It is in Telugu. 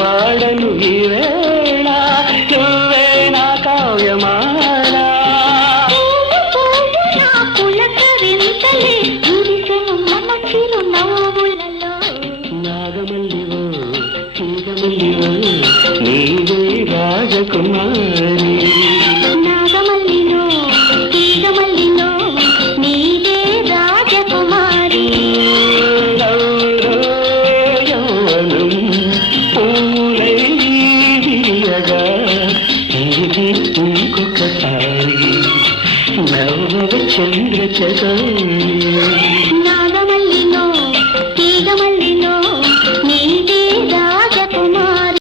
వాడను ఈ వేళ నువ్వే నా కావ్యమాల నాగమల్లివో తీగమల్లివో నీవే రాజకుమారి నాగమల్లిలో తీగమల్లిలో నీవే రాజకుమారి యౌవనం పూలై విరియగా ఇది ఇంకొకసారి నవ్వ చంద్ర చకోరి